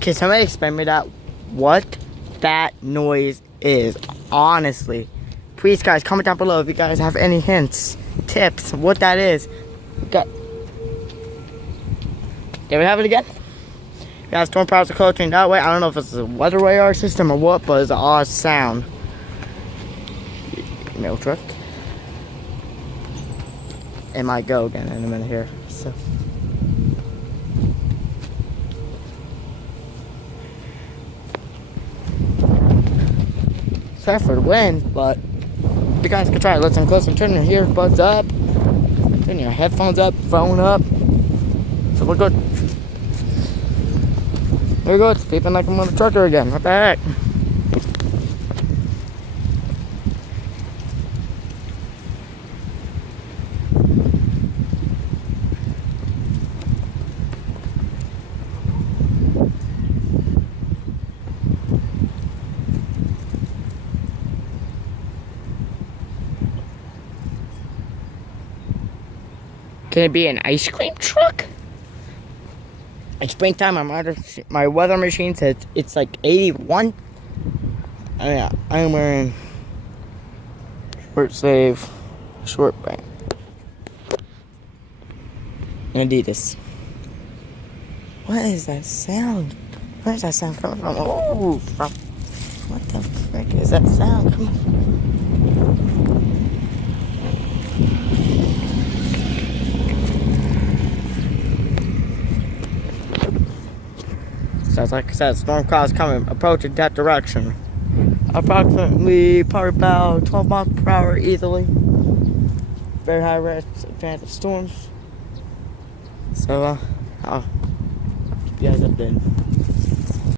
Can somebody explain me what that noise is? Honestly. Please, guys, comment down below if you guys have any hints, tips, what that is. Got. There we have it again. Yeah, storm powers are closing that way. I don't know if it's a weather radar system or what, but it's an odd sound. Mail truck. It might go again in a minute here. So. Sorry for the wind, but you guys can try to listen close and turn your earbuds up, turn your headphones up, phone up. So we're good. We're good. Sleeping like I'm on a trucker again. What the heck? Can it be an ice cream truck? It's springtime. My weather machine says it's like 81. I'm wearing short sleeve, short pant, and Adidas. What is that sound? Where is that sound coming from? Oh, what the frick is that sound? Come on. Sounds like I said, storm clouds coming, approaching that direction. Approximately, probably about 12 miles per hour easily. Very high risk chance of storms. So, I'll keep you guys updated.